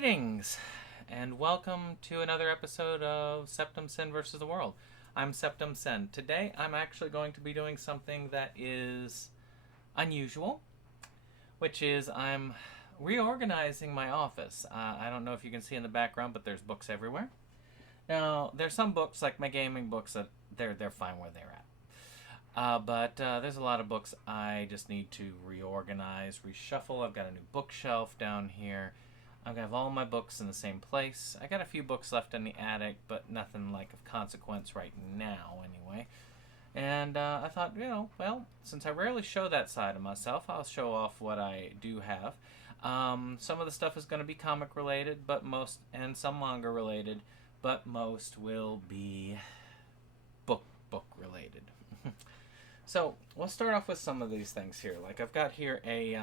Greetings, and welcome to another episode of SeptumSin versus the World. I'm SeptumSin. Today, I'm actually going to be doing something that is unusual, which is I'm reorganizing my office. I don't know if you can see in the background, but there's books everywhere. Now, there's some books, like my gaming books, that they're fine where they're at. But there's a lot of books I just need to reorganize, reshuffle. I've got a new bookshelf down here. I'm going to have all my books in the same place. I got a few books left in the attic, but nothing like of consequence right now, anyway. And I thought, well, since I rarely show that side of myself, I'll show off what I do have. Some of the stuff is going to be comic related, and some manga related, but most will be book related. So, we'll start off with some of these things here. Like, I've got here a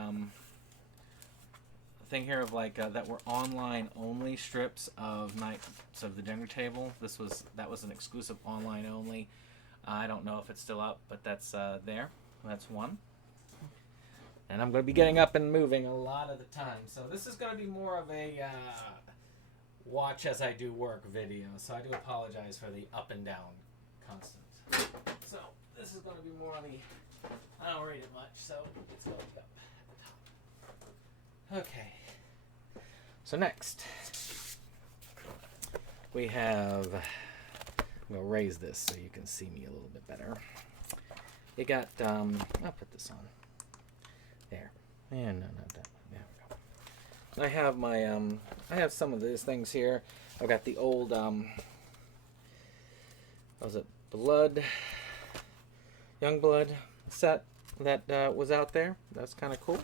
thing here of that were online only strips of Knights of the Dinner Table. That was an exclusive online only. I don't know if it's still up, but that's there. That's one. And I'm going to be getting up and moving a lot of the time. So this is going to be more of a watch as I do work video. So I do apologize for the up and down constant. So this is going to be more of the, I don't read it much, so it's going to be up at the top. Okay. So next, we have, I'm going to raise this so you can see me a little bit better. You got, I'll put this on. There. And no, not that one. There we go. I have my, I have some of these things here. I've got the old, what was it, Youngblood set that was out there. That's kind of cool.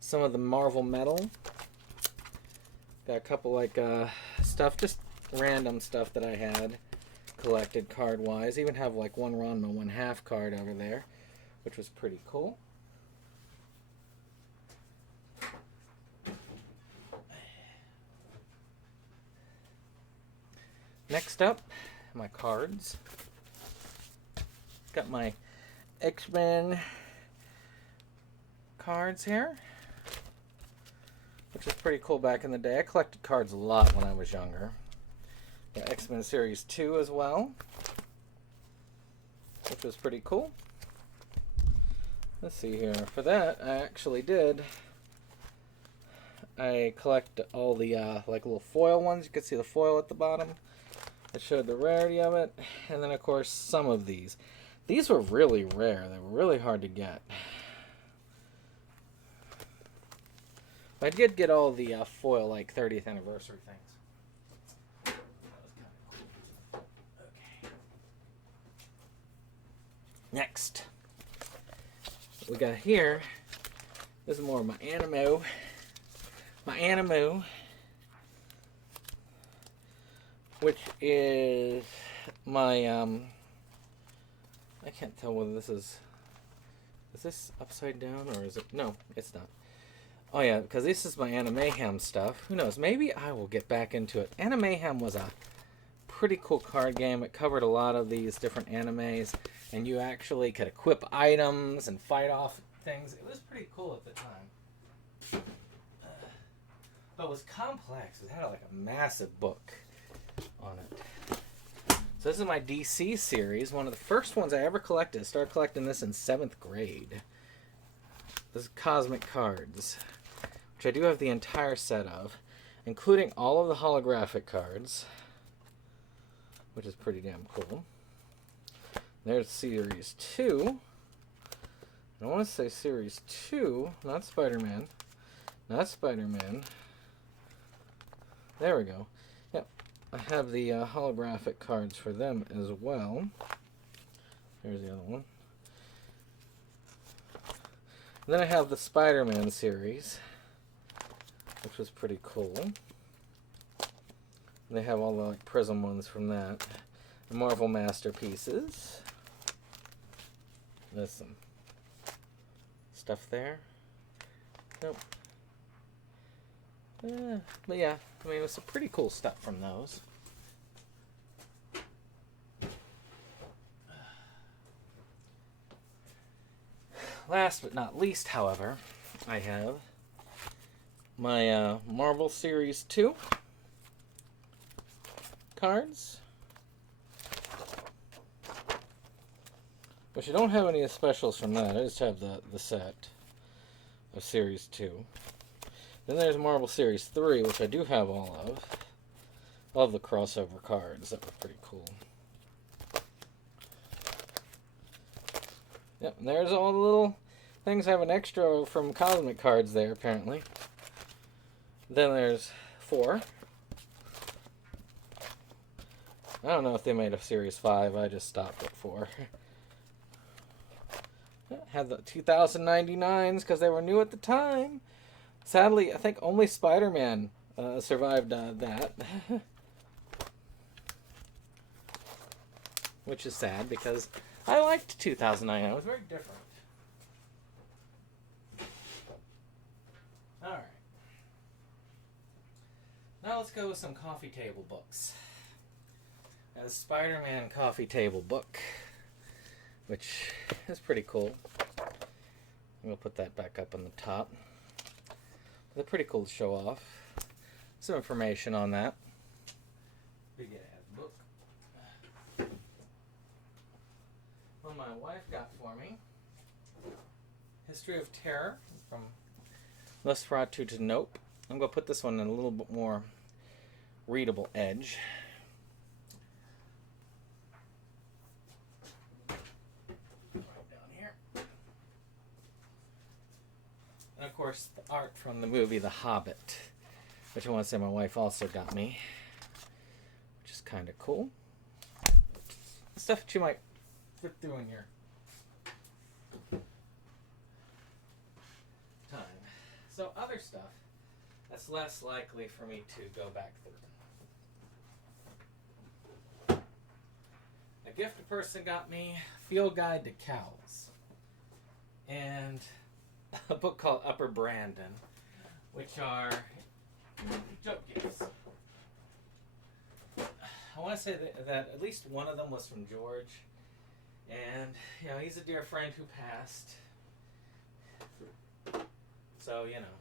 Some of the Marvel metal. Got a couple stuff, just random stuff that I had collected card wise. Even have one Ranma 1/2 card over there, which was pretty cool. Next up, my cards. Got my X-Men cards here, which is pretty cool back in the day. I collected cards a lot when I was younger. Got X-Men Series 2 as well, which was pretty cool. Let's see here. For that, I collect all the little foil ones. You can see the foil at the bottom. It showed the rarity of it. And then, of course, some of these. These were really rare. They were really hard to get. I did get all the foil 30th anniversary things. That was kind of cool. Okay. Next, we got here. This is more of my animo. Which is my I can't tell whether this is this upside down or is it? No, it's not. Oh yeah, because this is my Anhedenia stuff. Who knows? Maybe I will get back into it. Anhedenia was a pretty cool card game. It covered a lot of these different animes, and you actually could equip items and fight off things. It was pretty cool at the time. But it was complex. It had a massive book on it. So this is my DC series. One of the first ones I ever collected. I started collecting this in 7th grade. This is Cosmic Cards, which I do have the entire set of, including all of the holographic cards, which is pretty damn cool. There's Series 2. I want to say Series 2, not Spider-Man. Not Spider-Man. There we go. Yep, I have the holographic cards for them as well. There's the other one. And then I have the Spider-Man series, which was pretty cool. And they have all the Prism ones from that. The Marvel Masterpieces. There's some stuff there. Nope. But yeah, I mean, it was some pretty cool stuff from those. Last but not least, however, I have my Marvel Series 2 cards, which I don't have any specials from that. I just have the set of Series 2. Then there's Marvel Series 3, which I do have all of. All of the crossover cards. That were pretty cool. Yep, and there's all the little things I have an extra from Cosmic cards there, apparently. Then there's 4. I don't know if they made a Series 5. I just stopped at 4. Had the 2099s because they were new at the time. Sadly, I think only Spider-Man survived that. Which is sad because I liked 2009. It was very different. Alright. Now let's go with some coffee table books. A Spider-Man coffee table book, which is pretty cool. We'll put that back up on the top. They're pretty cool to show off. Some information on that. Big ass book. One my wife got for me. History of Terror from Nosferatu to Nope. I'm going to put this one in a little bit more readable edge. And of course, the art from the movie The Hobbit, which I want to say my wife also got me, which is kind of cool. Stuff that you might flip through in your time. So other stuff that's less likely for me to go back through. A gift a person got me, Field Guide to Cows. And a book called Upper Brandon, which are joke gifts. I want to say that at least one of them was from George, and you know he's a dear friend who passed. So you know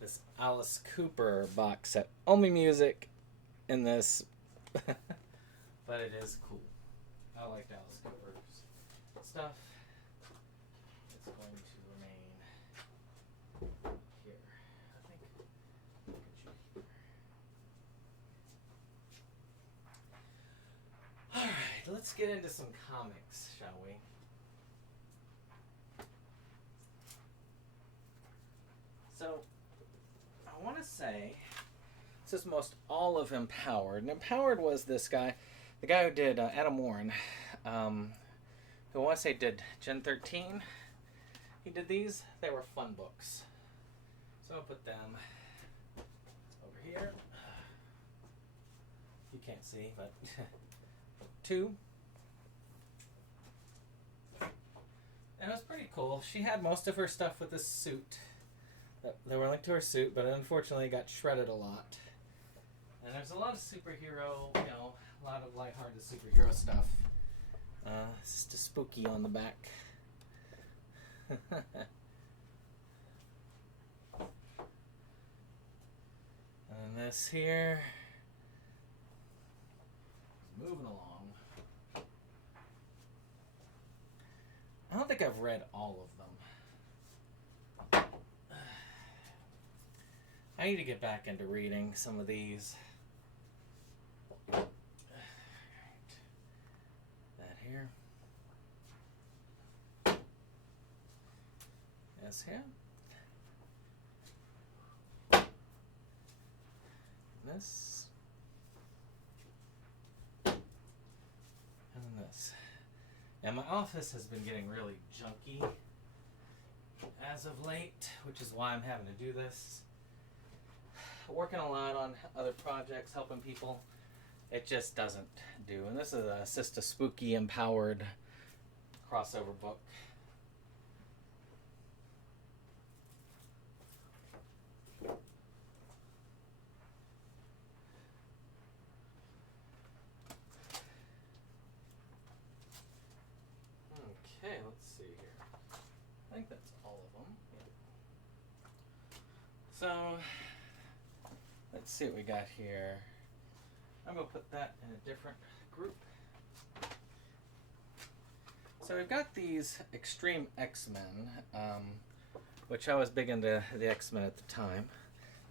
this Alice Cooper box set, only music in this, but it is cool. I liked Alice Cooper's stuff. It's going to remain here. I think. Look at you here. All right, let's get into some comics, shall we? So, I want to say this is most all of Empowered, and Empowered was this guy, the guy who did Adam Warren, who I want to say did Gen 13. He did these. They were fun books. So I'll put them over here. You can't see, but 2. And it was pretty cool. She had most of her stuff with this suit. They were linked to her suit, but unfortunately it got shredded a lot. And there's a lot of superhero, you know, a lot of lighthearted superhero stuff. It's just spooky on the back. And this here, moving along. I don't think I've read all of them. I need to get back into reading some of these. That here. This here. This. And this. And my office has been getting really junky as of late, which is why I'm having to do this. Working a lot on other projects, helping people. It just doesn't do. And this is just a spooky, empowered crossover book. Okay, let's see here. I think that's all of them. So, let's see what we got here. I'm going to put that in a different group. So we've got these Extreme X-Men, which I was big into the X-Men at the time.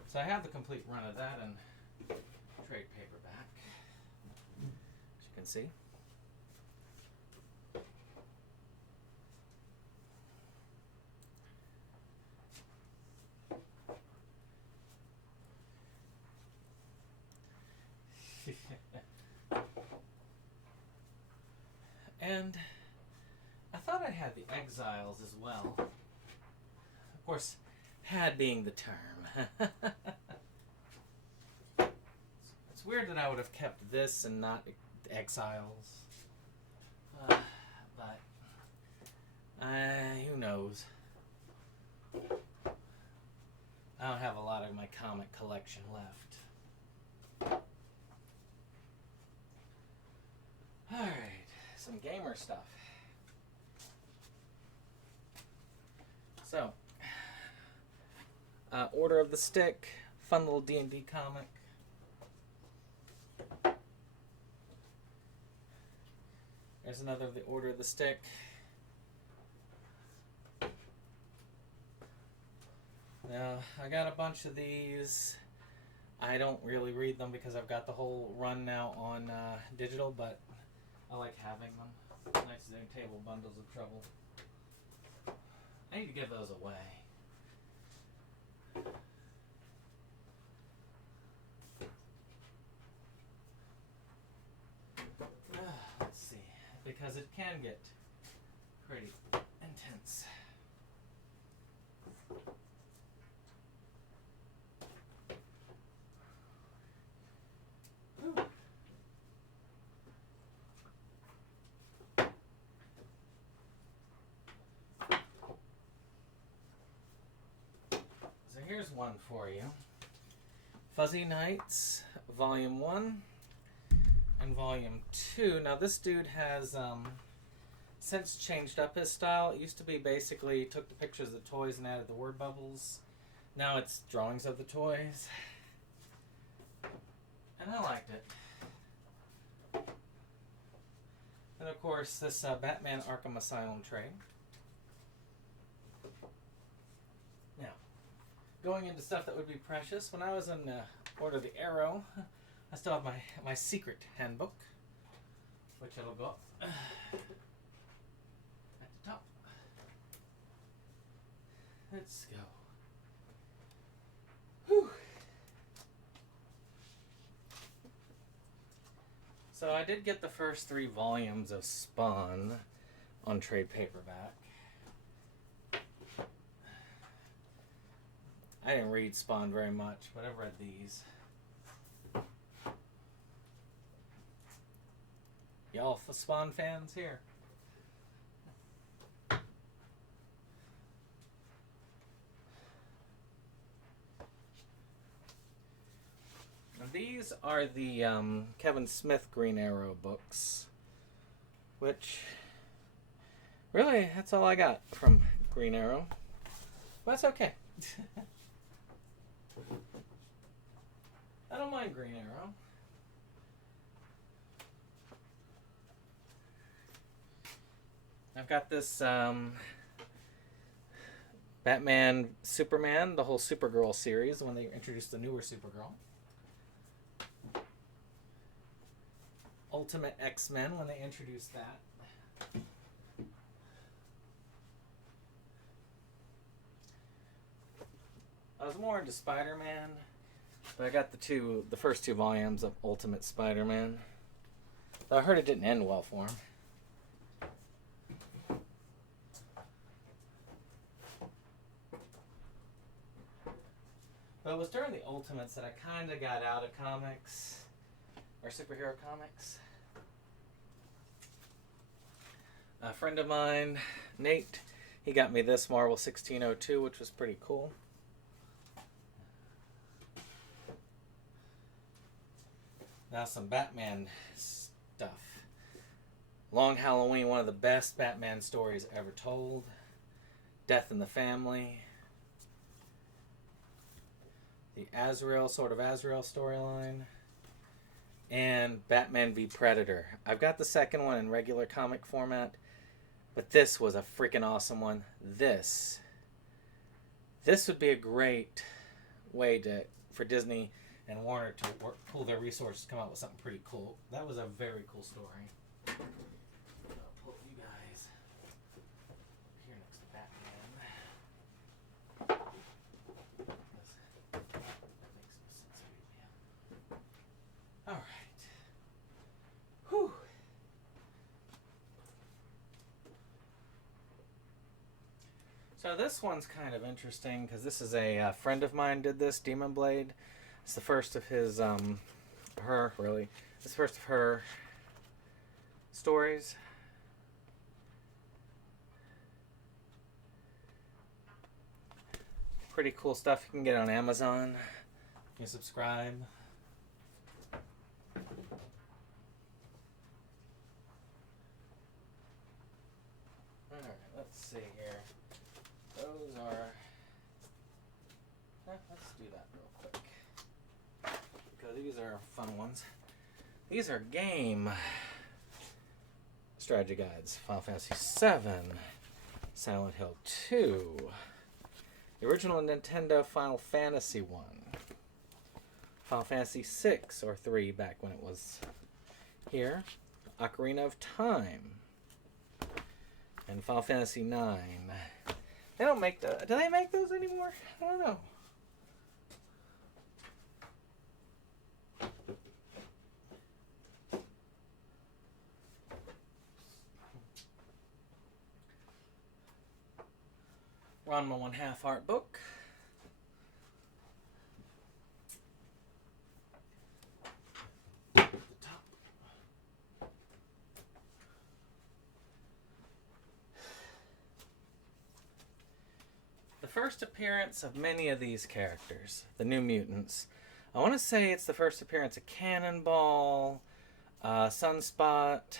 So I have the complete run of that in trade paperback, as you can see. And I thought I had the Exiles as well. Of course, had being the term. It's weird that I would have kept this and not the Exiles. But who knows? I don't have a lot of my comic collection left. Alright, some gamer stuff. So, Order of the Stick, fun little D&D comic. There's another of the Order of the Stick. Now, I got a bunch of these. I don't really read them because I've got the whole run now on digital, but I like having them. Nice doing table bundles of trouble. I need to give those away. Let's see, because it can get pretty intense. Ooh. So here's one for you. Fuzzy Nights, Volume 1 and Volume 2. Now this dude has since changed up his style. It used to be basically he took the pictures of the toys and added the word bubbles. Now it's drawings of the toys. And I liked it. And of course this Batman Arkham Asylum trade. Now, going into stuff that would be precious, when I was in Order of the Arrow, I still have my secret handbook, which it'll go up at the top. Let's go. Whew. So I did get the first 3 volumes of Spawn on trade paperback. I didn't read Spawn very much, but I've read these. Y'all Spawn fans here? And these are the Kevin Smith Green Arrow books, which really that's all I got from Green Arrow. But that's okay. I don't mind Green Arrow. I've got this Batman, Superman, the whole Supergirl series when they introduced the newer Supergirl. Ultimate X-Men when they introduced that. I was more into Spider-Man, but I got the first 2 volumes of Ultimate Spider-Man. Though I heard it didn't end well for him. But it was during the Ultimates that I kind of got out of comics, or superhero comics. A friend of mine, Nate, he got me this Marvel 1602, which was pretty cool. Now some Batman stuff. Long Halloween, one of the best Batman stories ever told. Death in the Family. the Azrael storyline, and Batman v Predator. I've got the second one in regular comic format, but this was a freaking awesome one. This would be a great way for Disney and Warner to pool their resources to come out with something pretty cool. That was a very cool story. I'll pull you guys here next to Batman. That makes some sense. All right. Whew. So this one's kind of interesting because this is a friend of mine did this, Demon Blade. It's the first of his, it's the first of her stories. Pretty cool stuff. You can get it on Amazon. You can subscribe. Alright, let's see here. Those are... let's do that real quick. Because these are fun ones. These are game strategy guides. Final Fantasy VII, Silent Hill 2, the original Nintendo Final Fantasy 1, Final Fantasy 6 or 3 back when it was here, Ocarina of Time, and Final Fantasy 9. They don't make do they make those anymore? I don't know. Ranma 1/2 art book. The top. The first appearance of many of these characters, the New Mutants. I want to say it's the first appearance of Cannonball, Sunspot,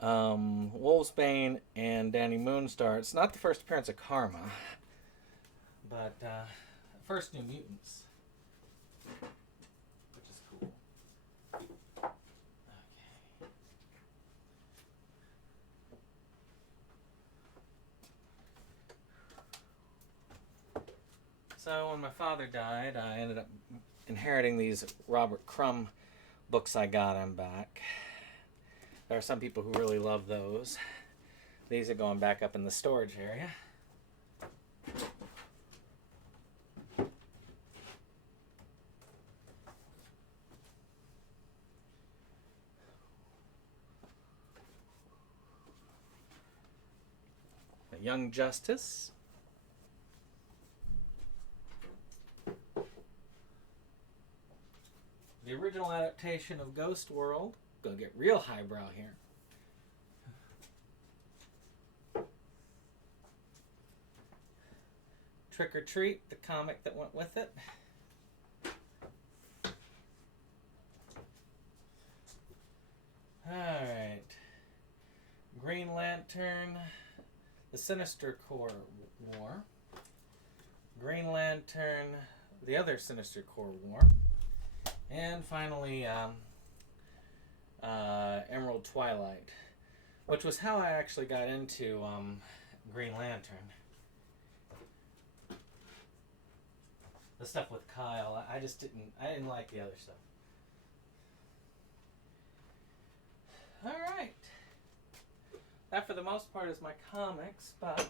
Wolfsbane, and Danny Moonstar. It's not the first appearance of Karma, but first New Mutants, which is cool. Okay. So when my father died, I ended up inheriting these Robert Crumb books I got him back. There are some people who really love those. These are going back up in the storage area. The Young Justice. The original adaptation of Ghost World. Go get real highbrow here. Trick or Treat, the comic that went with it. Alright. Green Lantern, the Sinister Corps War. Green Lantern, the other Sinister Corps War. And finally, Emerald Twilight, which was how I actually got into Green Lantern. The stuff with Kyle, I didn't like the other stuff. Alright. That for the most part is my comics, but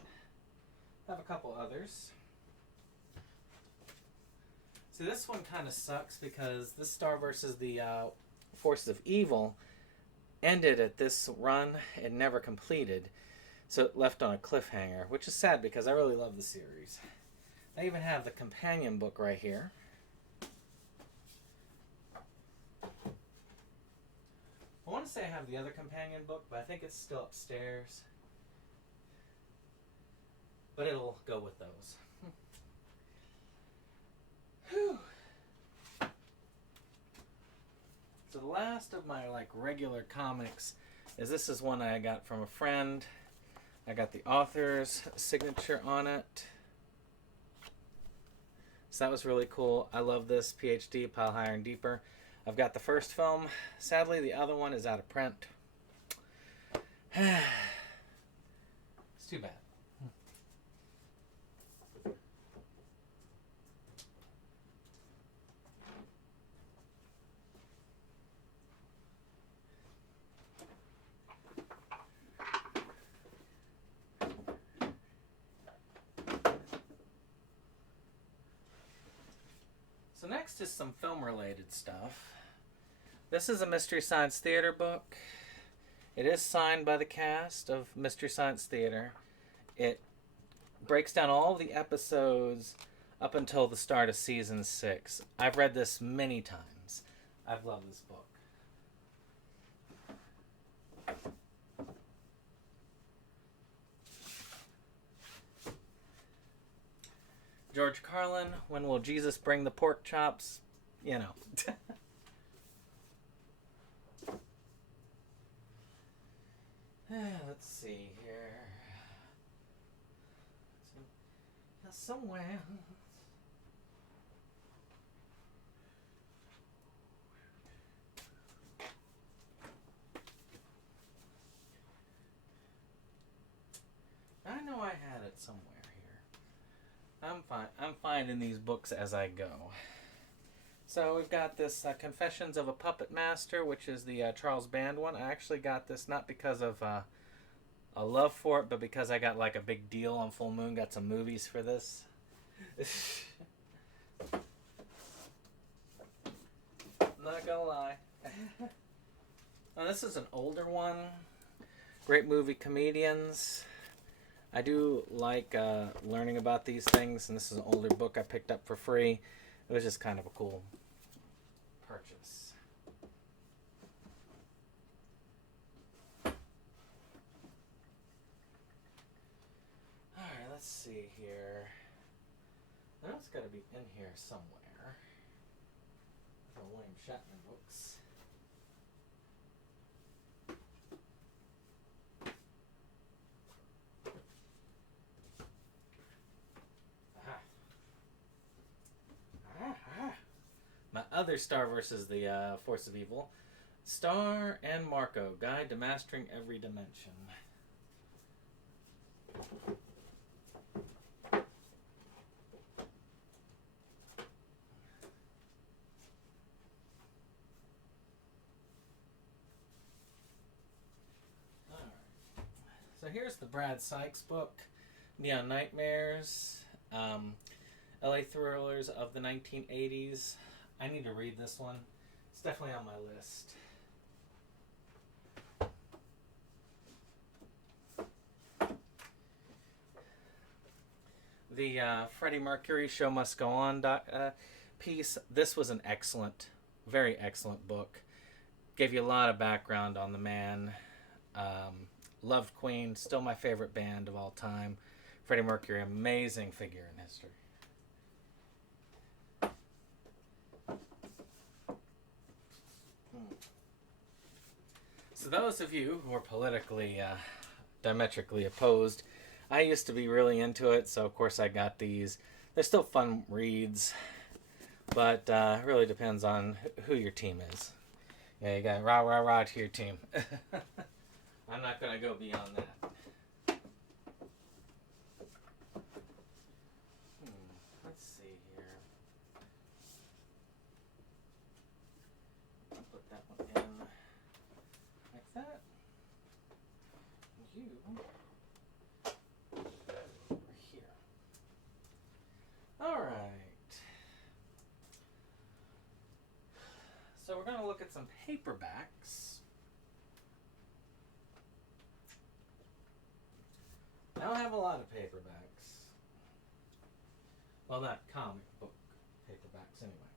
I have a couple others. See, this one kind of sucks because this Star versus the Forces of Evil ended at this run and never completed, so it left on a cliffhanger, which is sad because I really love the series. I even have the companion book right here. I want to say I have the other companion book, but I think it's still upstairs. But it'll go with those. Whew. So the last of my regular comics this is one I got from a friend. I got the author's signature on it. So that was really cool. I love this PhD, Pile Higher and Deeper. I've got the first film. Sadly, the other one is out of print. It's too bad. So next is some film-related stuff. This is a Mystery Science Theater book. It is signed by the cast of Mystery Science Theater. It breaks down all the episodes up until the start of season 6. I've read this many times. I've loved this book. George Carlin, When Will Jesus Bring the Pork Chops? You know. Let's see here. Somewhere. I know I had it somewhere here. I'm finding these books as I go. So we've got this Confessions of a Puppet Master, which is the Charles Band one. I actually got this not because of a love for it, but because I got like a big deal on Full Moon. Got some movies for this. Not gonna lie. Now, this is an older one. Great movie, Comedians. I do like learning about these things, and this is an older book I picked up for free. It was just kind of a cool purchase. Alright, let's see here. Now it's got to be in here somewhere. The William Shatner books. My other Star versus the Force of Evil. Star and Marco, Guide to Mastering Every Dimension. Alright. So here's the Brad Sykes book. Neon Nightmares. LA Thrillers of the 1980s. I need to read this one. It's definitely on my list. The Freddie Mercury Show Must Go On piece. This was an excellent, very excellent book. Gave you a lot of background on the man. Loved Queen. Still my favorite band of all time. Freddie Mercury, amazing figure in history. So those of you who are politically diametrically opposed, I used to be really into it, so of course I got these. They're still fun reads, but it really depends on who your team is. Yeah, you got rah, rah, rah to your team. I'm not going to go beyond that. Let's see here. I'll put that one in. That you over here. All right. So we're going to look at some paperbacks. I don't have a lot of paperbacks. Well, not comic book paperbacks anyway.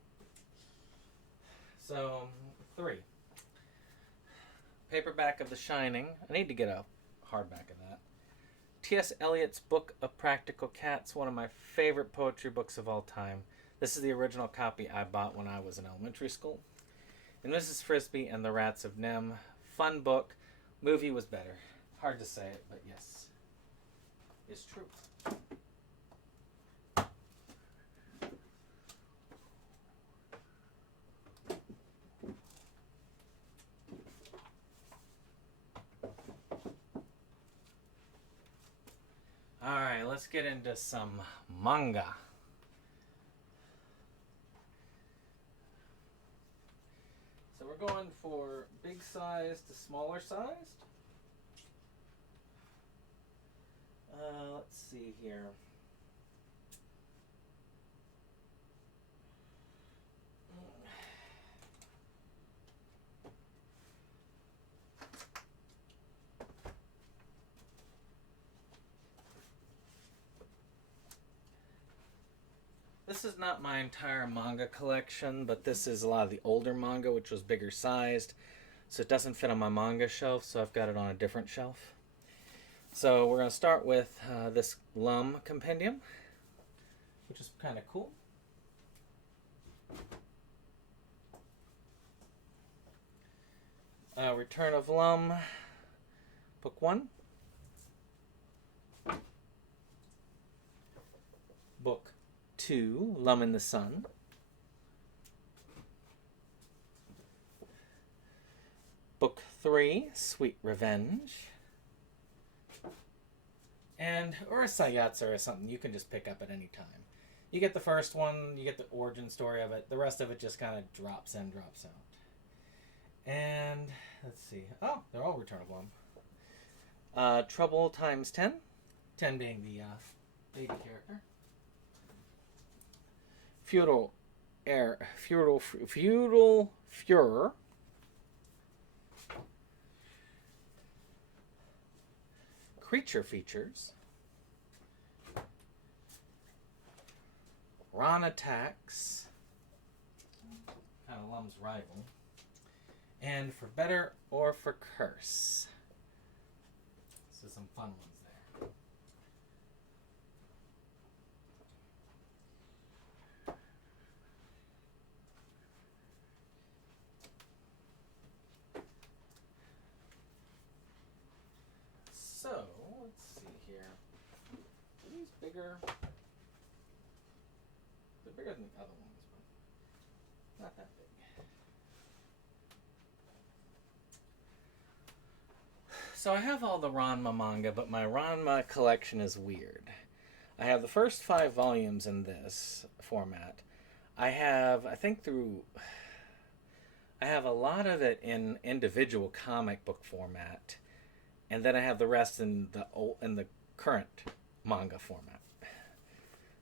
So 3. Paperback of The Shining. I need to get a hardback of that. T.S. Eliot's Book of Practical Cats, one of my favorite poetry books of all time. This is the original copy I bought when I was in elementary school. And Mrs. Frisbee and the Rats of Nim. Fun book. Movie was better. Hard to say it, but yes. It's true. let's get into some manga. So we're going for big size to smaller sized. Let's see here. This is not my entire manga collection, but this is a lot of the older manga, which was bigger sized. So it doesn't fit on my manga shelf, so I've got it on a different shelf. So we're going to start with this Lum compendium, which is kind of cool. Return of Lum, Book 1. Book 2, Lum in the Sun. Book 3, Sweet Revenge. And Urusayatsu is something you can just pick up at any time. You get the first one, you get the origin story of it. The rest of it just kind of drops in, drops out. And let's see. Oh, they're all Return of Lum. Trouble times 10. 10 being the baby character. Feudal Furor. Creature features. Ron attacks. Kind of Lum's rival. And for better or for curse. So some fun ones there. So, let's see here. Are these bigger? They're bigger than the other ones, but not that big. So I have all the Ranma manga, but my Ranma collection is weird. I have the first 5 volumes in this format. I have a lot of it in individual comic book format. And then I have the rest in the current manga format.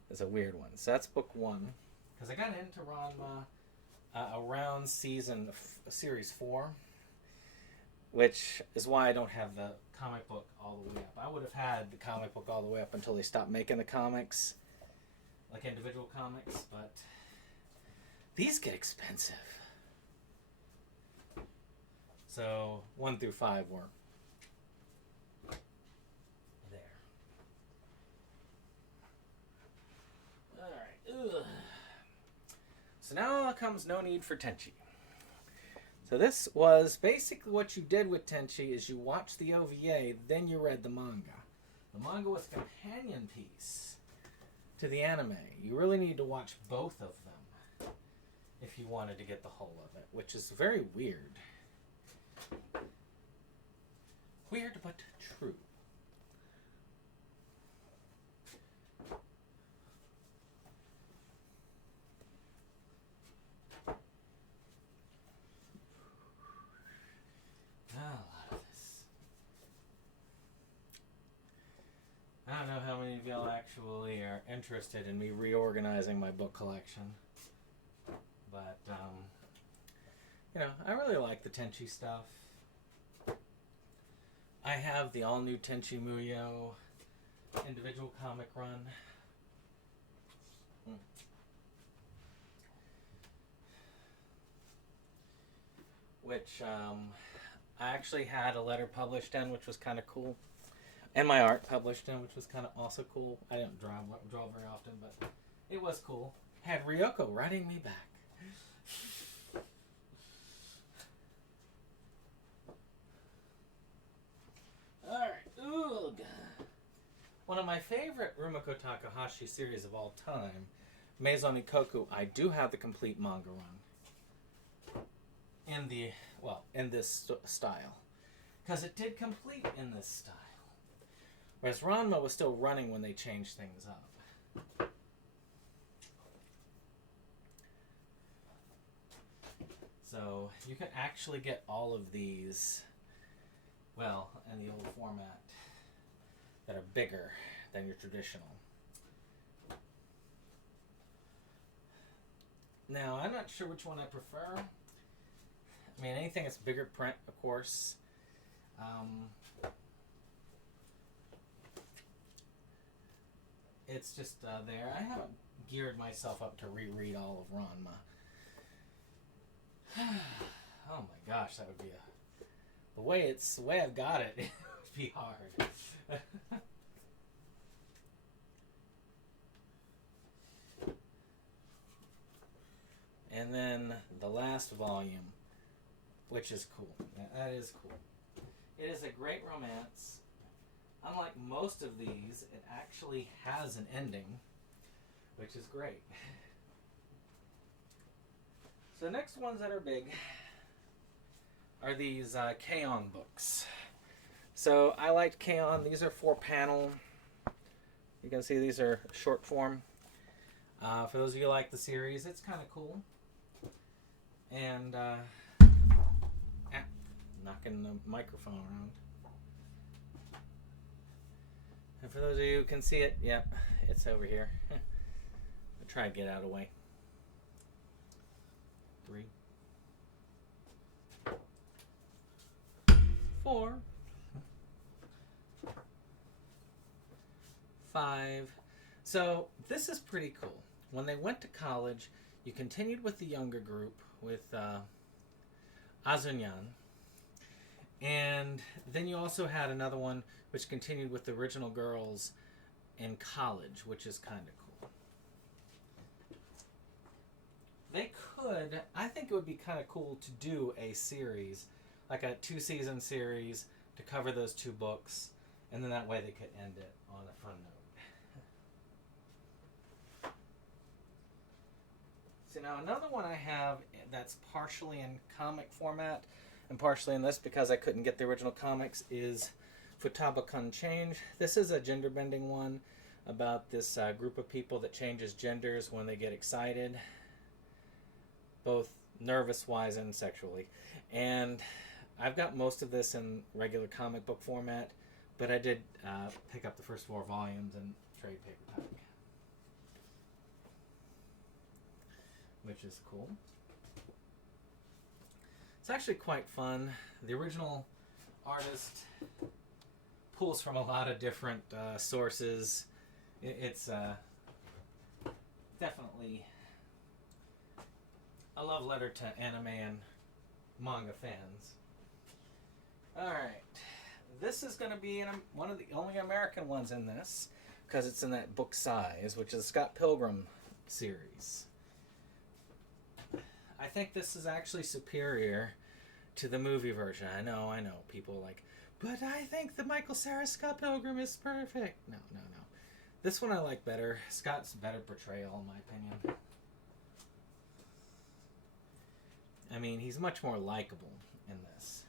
It's a weird one. So that's book 1. Because I got into Ranma around series 4, which is why I don't have the comic book all the way up. I would have had the comic book all the way up until they stopped making the comics, like individual comics, but these get expensive. So 1 through 5 were Alright, so now comes No Need for Tenchi. So this was basically what you did with Tenchi is you watched the OVA, then you read the manga. The manga was a companion piece to the anime. You really need to watch both of them if you wanted to get the whole of it, which is very weird. Weird but true. I don't know how many of y'all actually are interested in me reorganizing my book collection. But, I really like the Tenchi stuff. I have the all-new Tenchi Muyo individual comic run. Which, I actually had a letter published in, which was kind of cool. And my art published in, which was kind of also cool. I didn't draw very often, but it was cool. Had Ryoko writing me back. Alright, ugh. One of my favorite Rumiko Takahashi series of all time, Maison Ikkoku, I do have the complete manga run. In this style. Because it did complete in this style. Whereas Ranma was still running when they changed things up. So you can actually get all of these, well, in the old format, that are bigger than your traditional. Now, I'm not sure which one I prefer. I mean, anything that's bigger print, of course. It's just there. I haven't geared myself up to reread all of Ranma. Oh my gosh, that would be the way I've got it, it would be hard. And then the last volume, which is cool. That is cool. It is a great romance. Unlike most of these, it actually has an ending, which is great. So the next ones that are big are these K-On! Books. So I liked K-On! These are 4-panel. You can see these are short form. For those of you who like the series, it's kind of cool. And knocking the microphone around. And for those of you who can see it, yep, it's over here. I'll try to get out of the way. 3, 4, 5. So this is pretty cool. When they went to college, you continued with the younger group with Azunyan. And then you also had another one which continued with the original girls in college, which is kind of cool. They could, I think it would be kind of cool to do a series, like a 2-season series to cover those 2 books, and then that way they could end it on a fun note. So now another one I have that's partially in comic format and partially in this because I couldn't get the original comics is Futaba-kun Change. This is a gender bending one about this group of people that changes genders when they get excited, both nervous-wise and sexually. And I've got most of this in regular comic book format, but I did pick up the first 4 volumes in trade paperback, which is cool. It's actually quite fun. The original artist pulls from a lot of different sources. It's definitely a love letter to anime and manga fans. Alright, this is going to be one of the only American ones in this, because it's in that book size, which is the Scott Pilgrim series. I think this is actually superior to the movie version. I know, people are like, but I think the Michael Cera Scott Pilgrim is perfect. No. This one I like better. Scott's better portrayal, in my opinion. I mean, he's much more likable in this.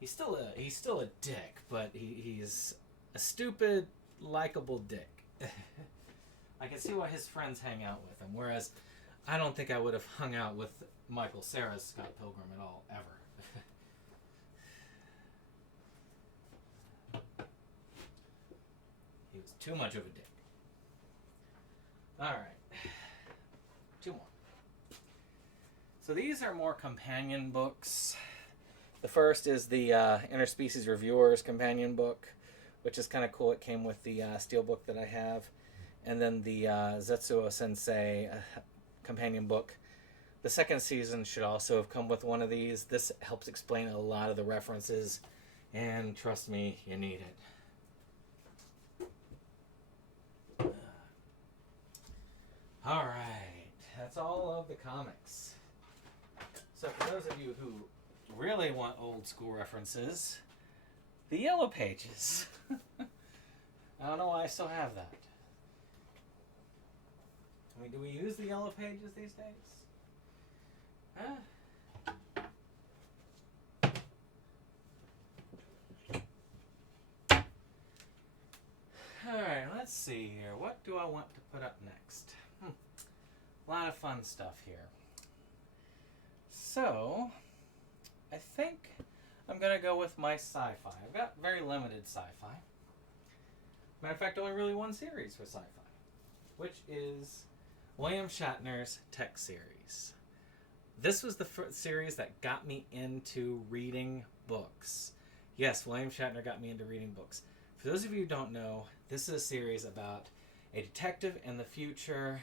He's still a dick, but he's a stupid, likable dick. I can see why his friends hang out with him, whereas I don't think I would have hung out with Michael Cera's Scott Pilgrim at all, ever. He was too much of a dick. Alright. 2 more. So these are more companion books. The first is the Interspecies Reviewers companion book, which is kind of cool. It came with the steelbook that I have. And then the Zetsuo Sensei companion book. The second season should also have come with one of these. This helps explain a lot of the references, and trust me, you need it. Alright, that's all of the comics. So for those of you who really want old school references, the Yellow Pages. I don't know why I still have that. I mean, do we use the Yellow Pages these days? see here. What do I want to put up next? A lot of fun stuff here. So, I think I'm going to go with my sci-fi. I've got very limited sci-fi. Matter of fact, only really one series for sci-fi, which is William Shatner's Tech series. This was the series that got me into reading books. Yes, William Shatner got me into reading books. For those of you who don't know, this is a series about a detective in the future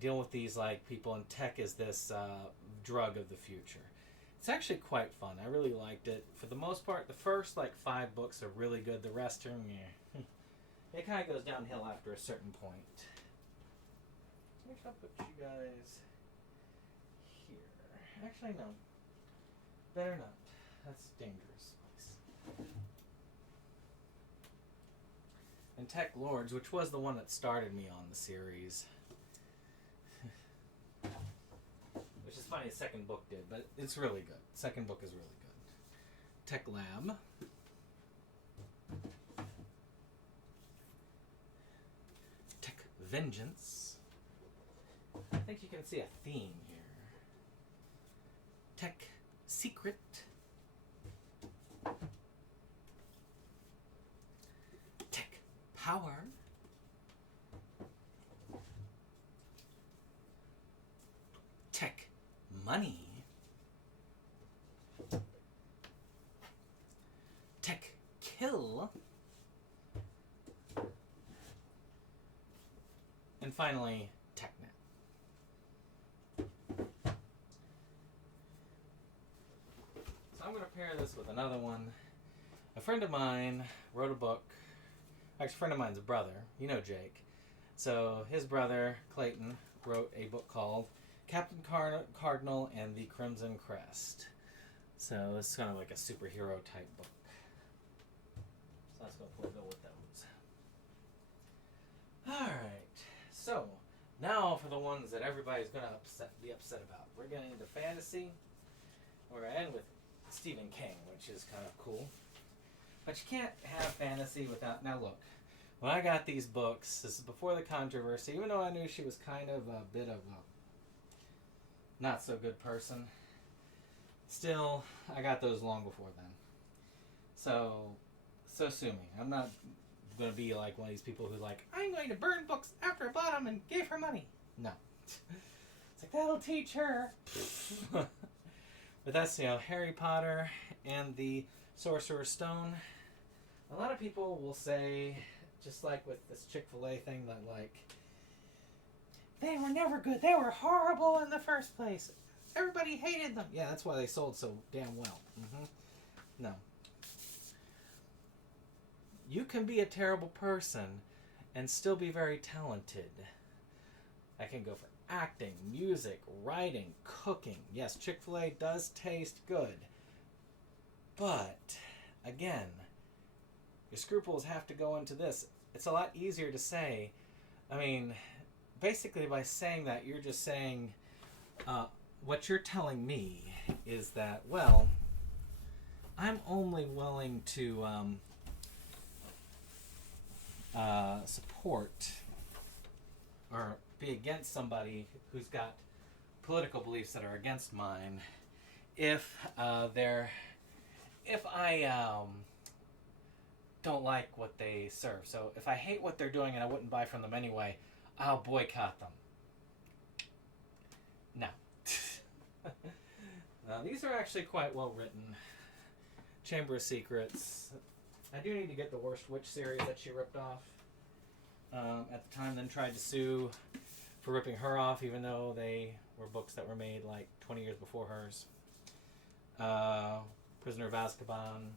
deal with these like people, and tech is this drug of the future. It's actually quite fun. I really liked it. For the most part, the first like 5 books are really good. The rest are meh. It kind of goes downhill after a certain point. Maybe I'll put you guys here. Actually, no. Better not. That's dangerous. And Tech Lords, which was the one that started me on the series. Which is funny, the second book did, but it's really good. Second book is really good. Tech Lab. Tech Vengeance. I think you can see a theme here. Tech Secret. Tech Power. Tech Money. Tech Kill. And finally, TechNet. So I'm going to pair this with another one. A friend of mine wrote a book. Actually, a friend of mine's brother. You know Jake. So his brother, Clayton, wrote a book called Captain Cardinal and the Crimson Crest. So it's kind of like a superhero type book. So that's going to go with those. Alright, so now for the ones that everybody's going to be upset about. We're getting into fantasy. We're going to end with Stephen King, which is kind of cool. But you can't have fantasy without... Now look, when I got these books, this is before the controversy, even though I knew she was kind of a bit of a not so good person, still, I got those long before then. So sue me. I'm not going to be like one of these people who like, I'm going to burn books after I bought them and gave her money. No. It's like, that'll teach her. But that's, Harry Potter and the Sorcerer's Stone. A lot of people will say, just like with this Chick-fil-A thing, that like, they were never good. They were horrible in the first place. Everybody hated them. Yeah, that's why they sold so damn well. No. You can be a terrible person and still be very talented. I can go for acting, music, writing, cooking. Yes, Chick-fil-A does taste good. But, again, your scruples have to go into this. It's a lot easier to say. I mean, basically by saying that, you're just saying, what you're telling me is that, well, I'm only willing to support or be against somebody who's got political beliefs that are against mine if I don't like what they serve. So if I hate what they're doing and I wouldn't buy from them anyway, I'll boycott them. No. Now, these are actually quite well written. Chamber of Secrets. I do need to get the Worst Witch series that she ripped off at the time, then tried to sue for ripping her off, even though they were books that were made like 20 years before hers. Prisoner of Azkaban.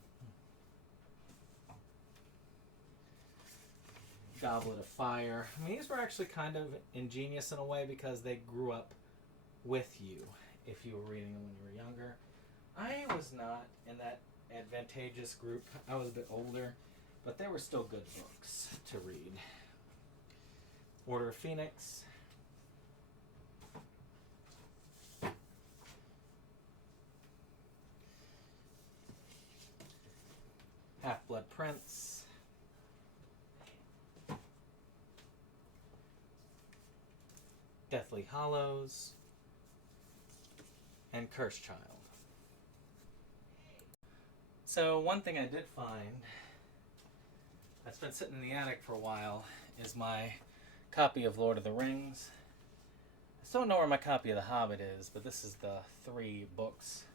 Goblet of Fire. I mean, these were actually kind of ingenious in a way because they grew up with you if you were reading them when you were younger. I was not in that advantageous group. I was a bit older, but they were still good books to read. Order of Phoenix. Half-Blood Prince. Deathly Hallows, and Cursed Child. So one thing I did find that's been sitting in the attic for a while is my copy of Lord of the Rings. I still don't know where my copy of The Hobbit is, but this is the 3 books.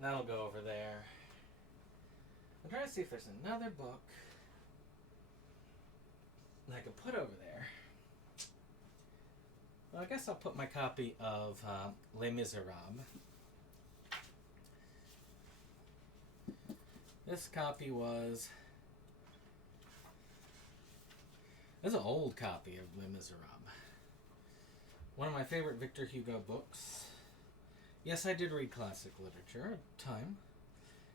That'll go over there. I'm trying to see if there's another book that I could put over there. Well, I guess I'll put my copy of Les Miserables. This copy was... This is an old copy of Les Miserables. One of my favorite Victor Hugo books. Yes, I did read classic literature at the time.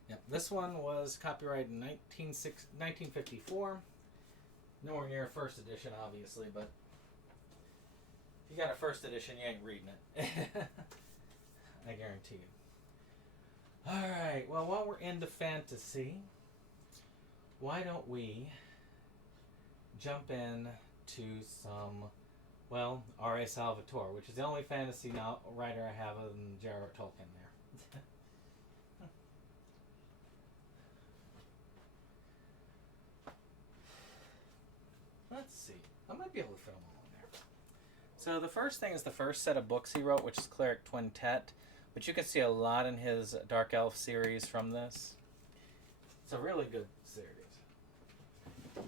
Yep, this one was copyrighted in 1954. Nowhere near a first edition, obviously, but if you got a first edition, you ain't reading it. I guarantee you. Alright, well, while we're into fantasy, why don't we jump in to some, well, R.A. Salvatore, which is the only fantasy writer I have other than J.R.R. Tolkien there. Let's see. I might be able to fit them all in there. So the first thing is the first set of books he wrote, which is Cleric Quintet, which you can see a lot in his Dark Elf series from this. It's a really good series.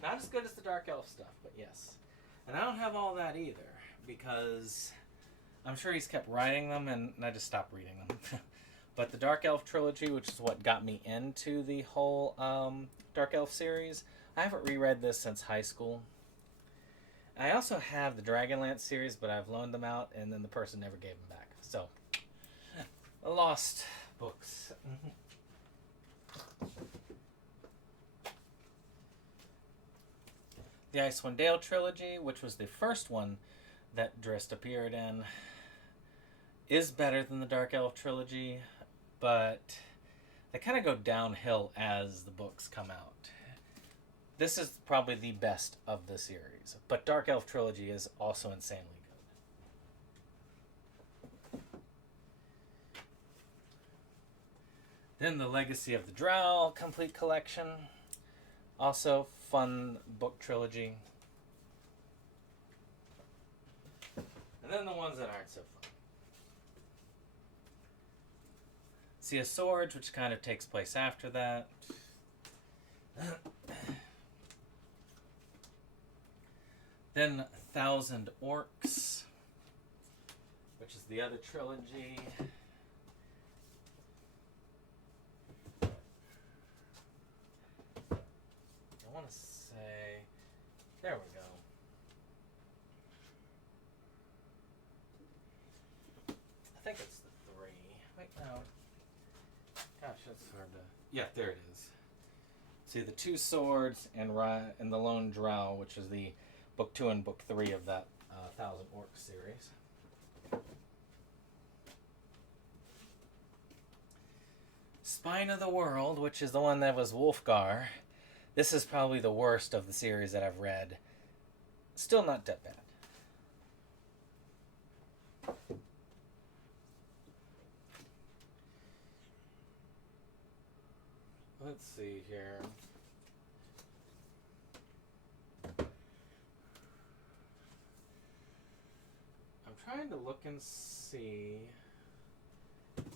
Not as good as the Dark Elf stuff, but yes. And I don't have all that either, because I'm sure he's kept writing them, and I just stopped reading them. But the Dark Elf trilogy, which is what got me into the whole Dark Elf series, I haven't reread this since high school. I also have the Dragonlance series, but I've loaned them out, and then the person never gave them back. So, lost books. The Icewind Dale trilogy, which was the first one that Drizzt appeared in, is better than the Dark Elf trilogy, but they kind of go downhill as the books come out. This is probably the best of the series, but Dark Elf trilogy is also insanely good. Then the Legacy of the Drow complete collection, also fun book trilogy. And then the ones that aren't so fun. Sea of Swords, which kind of takes place after that. Then 1,000 Orcs, which is the other trilogy. I want to say, there we go. I think it's the 3. Wait, no. Gosh, that's hard to... Yeah, there it is. See, the 2 Swords and the Lone Drow, which is the book 2 and book 3 of that 1,000 Orcs series. Spine of the World, which is the one that was Wolfgar. This is probably the worst of the series that I've read. Still not that bad. Let's see here. I'm trying to look and see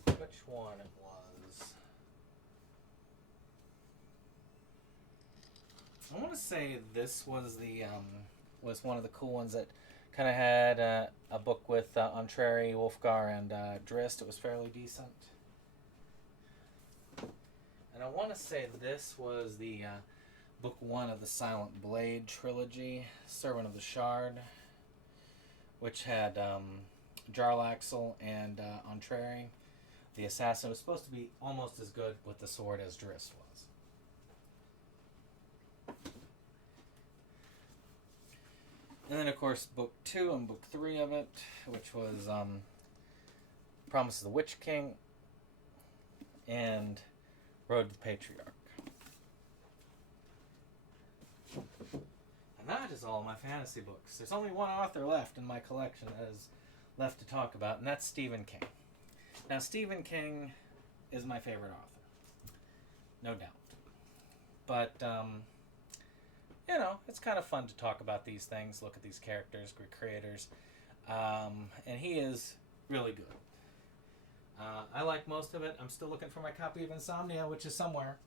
which one it was. I want to say this was the was one of the cool ones that kind of had a book with Entreri, Wolfgar, and Drizzt. It was fairly decent. And I want to say this was the book 1 of the Silent Blade trilogy, Servant of the Shard, which had Jarlaxle and Entreri, the assassin. It was supposed to be almost as good with the sword as Drizzt was. And then, of course, book 2 and book 3 of it, which was Promise of the Witch King and Road to the Patriarch. that is all my fantasy books. There's only one author left in my collection that is left to talk about, and that's Stephen King. Now, Stephen King is my favorite author, no doubt. But, you know, it's kind of fun to talk about these things, look at these characters, creators, and he is really good. I like most of it. I'm still looking for my copy of Insomnia, which is somewhere.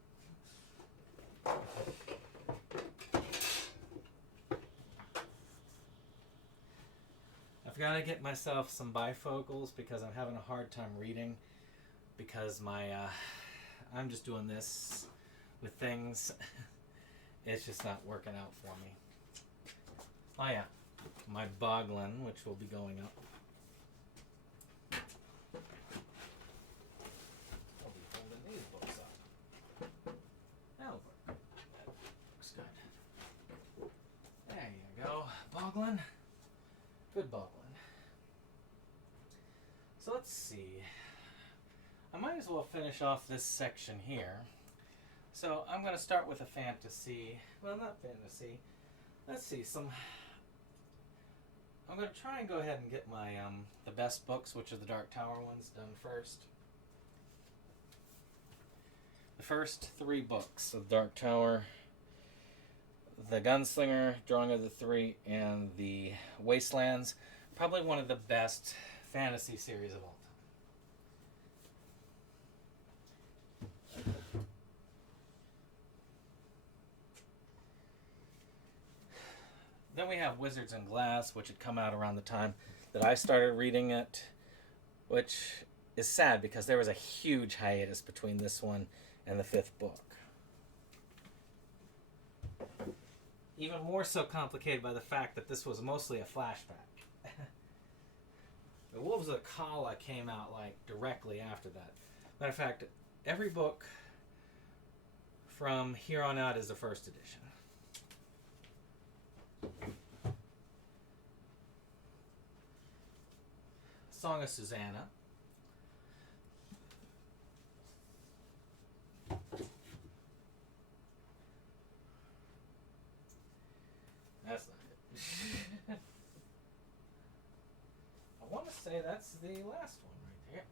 I've got to get myself some bifocals because I'm having a hard time reading because I'm just doing this with things. It's just not working out for me. Oh yeah, my Boglin, which will be going up. I'll be holding these books up. That'll work. That looks good. There you go, Boglin. Good Boglin. So let's see. I might as well finish off this section here. So I'm going to start with a fantasy. Well, not fantasy. Let's see. I'm going to try and go ahead and get my the best books, which are the Dark Tower ones, done first. The first 3 books of Dark Tower, the Gunslinger, Drawing of the Three, and the Wastelands, probably one of the best fantasy series of all time. Then we have Wizards and Glass, which had come out around the time that I started reading it, which is sad because there was a huge hiatus between this one and the 5th book. Even more so complicated by the fact that this was mostly a flashback. The Wolves of Kala came out like directly after that. Matter of fact, every book from here on out is the first edition. Song of Susanna. That's not it. I want to say that's the last one right there.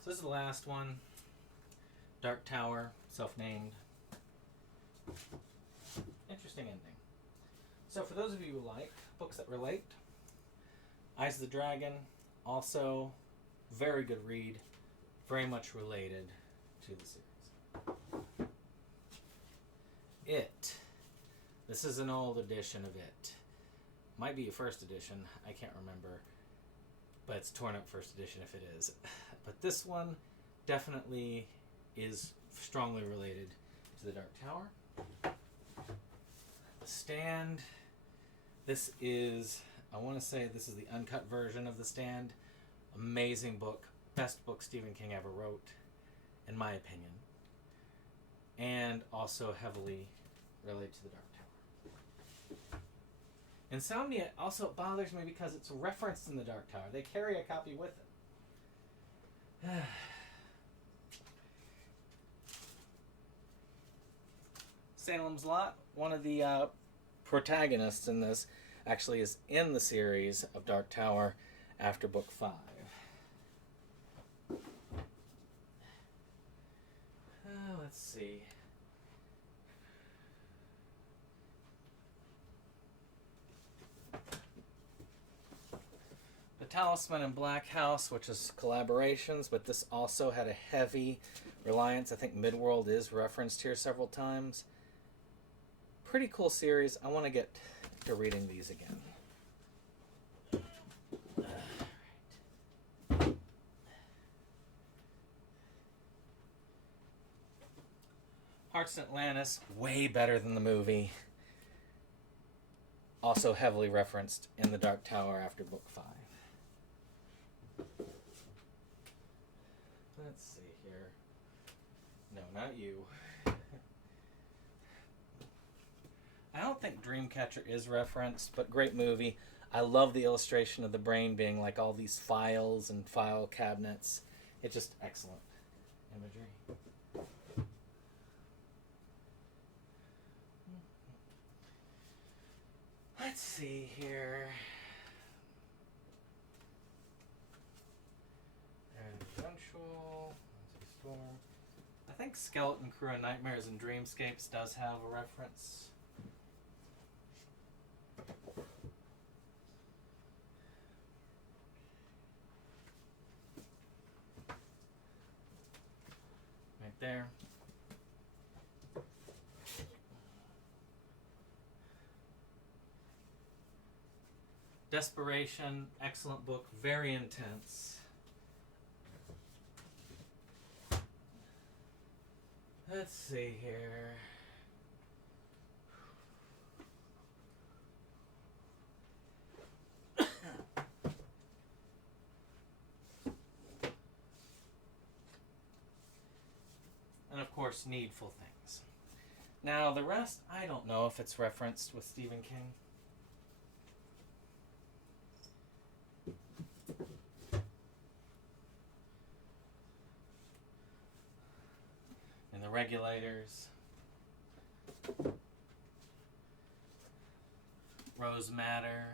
So this is the last one. Dark Tower, self-named. Interesting ending. So for those of you who like books that relate, Eyes of the Dragon, also very good read, very much related to the series. It. This is an old edition of It. Might be a first edition, I can't remember, but it's torn up first edition if it is. But this one definitely is strongly related to the Dark Tower. The Stand. This is, I want to say this is the uncut version of The Stand. Amazing book. Best book Stephen King ever wrote, in my opinion. And also heavily related to the Dark Tower. Insomnia also bothers me because it's referenced in the Dark Tower. They carry a copy with it. Salem's Lot, one of the protagonists in this, actually is in the series of Dark Tower after book 5. Let's see. The Talisman and Black House, which is collaborations, but this also had a heavy reliance. I think Midworld is referenced here several times. Pretty cool series. I want to get to reading these again. Hearts in Atlantis, way better than the movie. Also heavily referenced in the Dark Tower after book 5. Let's see here. No, not you. I don't think Dreamcatcher is referenced, but great movie. I love the illustration of the brain being like all these files and file cabinets. It's just excellent imagery. Let's see here. Eventual. Storm. I think Skeleton Crew and Nightmares and Dreamscapes does have a reference. Right there. Desperation, excellent book, very intense. Let's see here. And of course, Needful Things. Now, the rest, I don't know if it's referenced with Stephen King. And the Regulators. Rose Madder.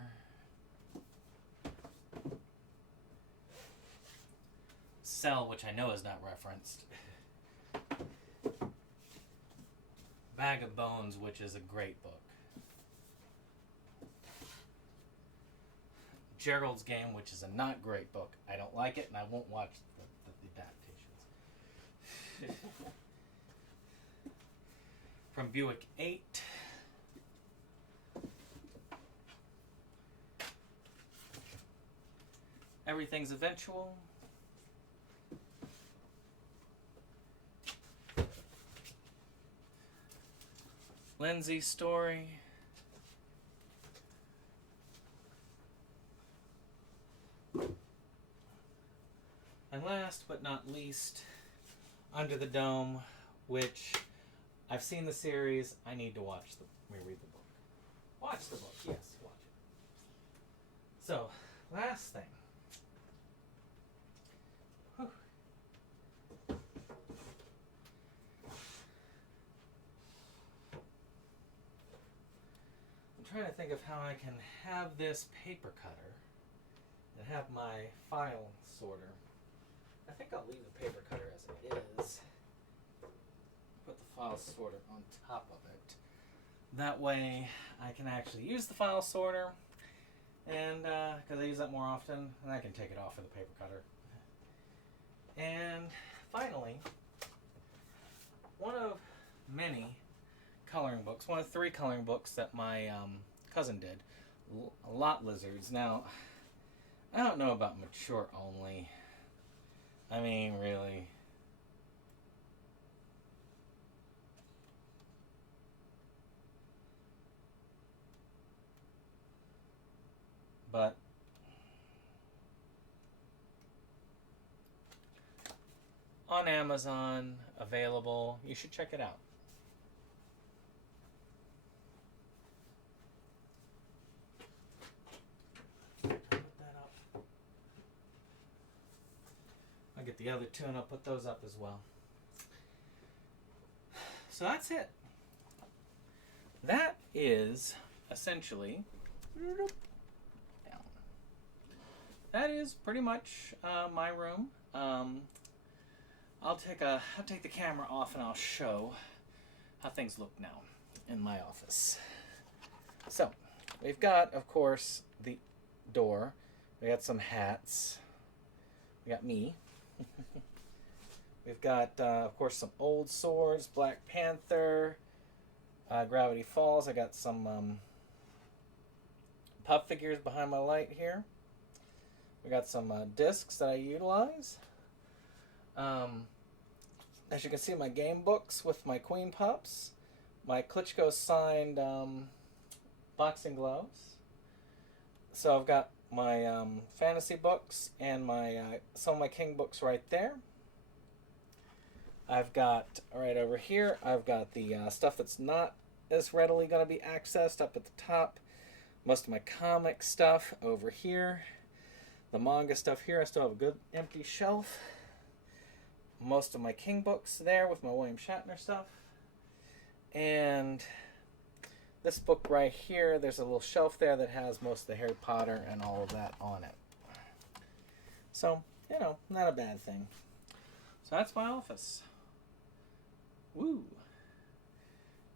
Cell, which I know is not referenced. Bag of Bones, which is a great book. Gerald's Game, which is a not great book. I don't like it, and I won't watch the adaptations. From Buick 8. Everything's Eventual. Lindsay's Story. And last but not least, Under the Dome, which I've seen the series. I need to reread the book. Watch the book, yes, watch it. So, last thing. Whew. I'm trying to think of how I can have this paper cutter and have my file sorter. I think I'll leave the paper cutter as it is. Put the file sorter on top of it. That way I can actually use the file sorter, and because I use that more often, and I can take it off of the paper cutter. And finally, one of many coloring books, one of 3 coloring books that my cousin did, Lot Lizards. Now, I don't know about mature only. I mean, really. But on Amazon, available. You should check it out. I'll get the other 2 and I'll put those up as well. So that's it. That is essentially down. That is pretty much my room. I'll take the camera off and I'll show how things look now in my office. So we've got, of course, the door. We got some hats. We got me. We've got, of course, some old swords, Black Panther, Gravity Falls. I got some pup figures behind my light here. We got some discs that I utilize. As you can see, my game books with my Queen pups, my Klitschko signed boxing gloves. So I've got my fantasy books and my some of my King books right there. I've got, right over here, I've got the stuff that's not as readily going to be accessed up at the top. Most of my comic stuff over here. The manga stuff here, I still have a good empty shelf. Most of my King books there with my William Shatner stuff. And this book right here, there's a little shelf there that has most of the Harry Potter and all of that on it. So, not a bad thing. So that's my office. Woo!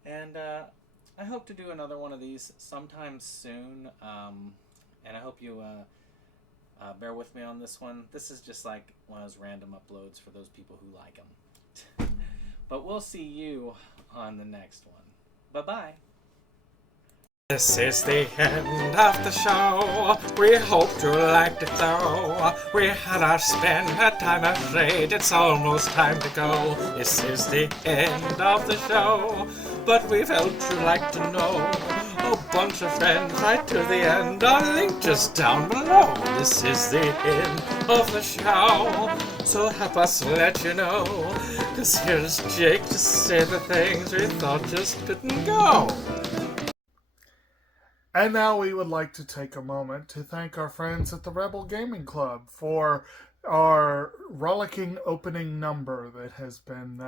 And I hope to do another one of these sometime soon. And I hope you bear with me on this one. This is just like one of those random uploads for those people who like them. But we'll see you on the next one. Bye-bye. This is the end of the show. We hope you liked it though. We had our spend, had time afraid. It's almost time to go. This is the end of the show. But we felt you'd like to know. A bunch of friends right to the end. Our link just down below. This is the end of the show. So help us let you know. 'Cause here's Jake to say the things we thought just didn't go. And now we would like to take a moment to thank our friends at the Rebel Gaming Club for our rollicking opening number that has been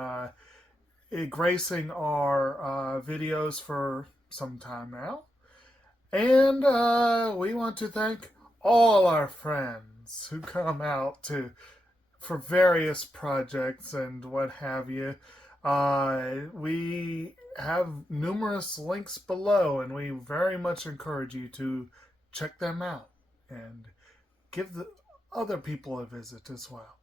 gracing our videos for some time now. And we want to thank all our friends who come out for various projects and what have you. We have numerous links below, and we very much encourage you to check them out and give the other people a visit as well.